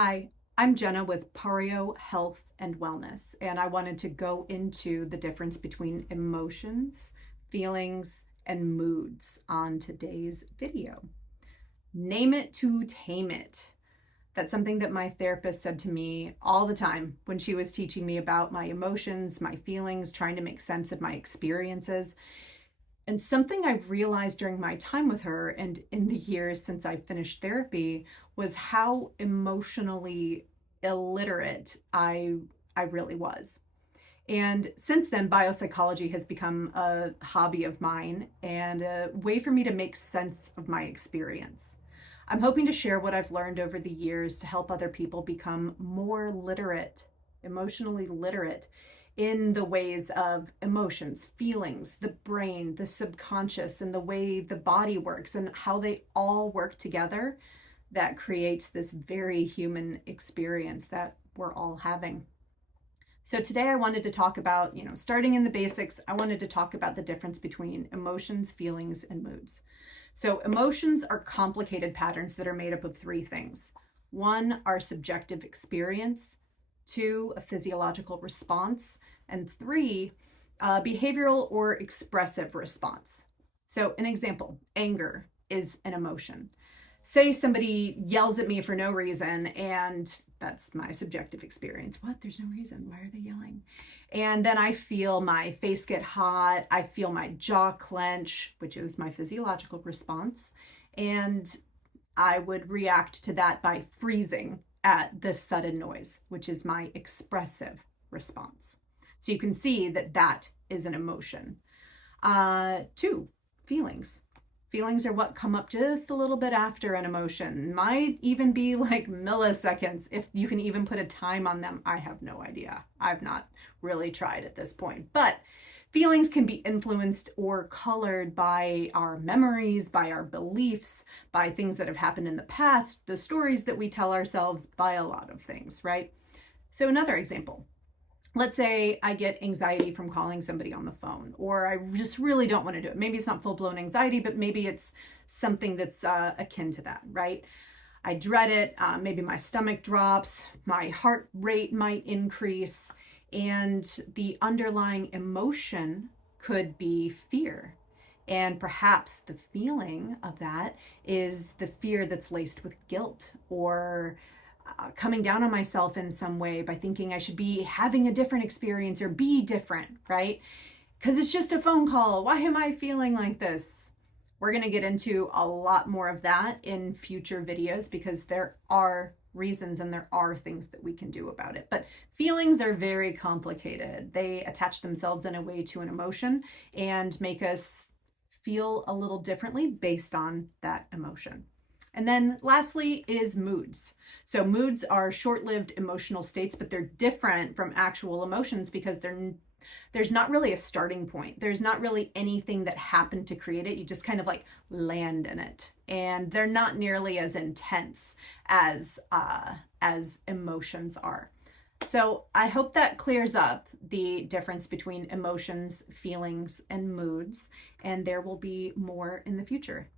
Hi, I'm Jenna with Pario Health and Wellness, and I wanted to go into the difference between emotions, feelings, and moods on today's video. Name it to tame it. That's something that my therapist said to me all the time when she was teaching me about my emotions, my feelings, trying to make sense of my experiences. And something I realized during my time with her and in the years since I finished therapy was how emotionally illiterate I really was. And since then, biopsychology has become a hobby of mine and a way for me to make sense of my experience. I'm hoping to share what I've learned over the years to help other people become more literate, emotionally literate in the ways of emotions, feelings, the brain, the subconscious, and the way the body works and how they all work together that creates this very human experience that we're all having. So today I wanted to talk about, starting in the basics, I wanted to talk about the difference between emotions, feelings, and moods. So emotions are complicated patterns that are made up of three things. One, our subjective experience. Two, a physiological response. And three, a behavioral or expressive response. So an example, anger is an emotion. Say somebody yells at me for no reason, and that's my subjective experience. What? There's no reason. Why are they yelling? And then I feel my face get hot. I feel my jaw clench, which is my physiological response. And I would react to that by freezing at the sudden noise, which is my expressive response. So you can see that that is an emotion. Two, feelings. Feelings are what come up just a little bit after an emotion. Might even be like milliseconds, if you can even put a time on them. I have no idea. I've not really tried at this point. But feelings can be influenced or colored by our memories, by our beliefs, by things that have happened in the past, the stories that we tell ourselves, by a lot of things, right? So another example. Let's say I get anxiety from calling somebody on the phone, or I just really don't want to do it. Maybe it's not full-blown anxiety, but maybe it's something that's akin to that, right? I dread it. Maybe my stomach drops, my heart rate might increase, and the underlying emotion could be fear. And perhaps the feeling of that is the fear that's laced with guilt or coming down on myself in some way by thinking I should be having a different experience or be different, right? Because it's just a phone call. Why am I feeling like this? We're going to get into a lot more of that in future videos because there are reasons and there are things that we can do about it. But feelings are very complicated. They attach themselves in a way to an emotion and make us feel a little differently based on that emotion. And then lastly is moods. So moods are short-lived emotional states, but they're different from actual emotions because there's not really a starting point. There's not really anything that happened to create it. You just kind of like land in it. And they're not nearly as intense as emotions are. So I hope that clears up the difference between emotions, feelings, and moods. And there will be more in the future.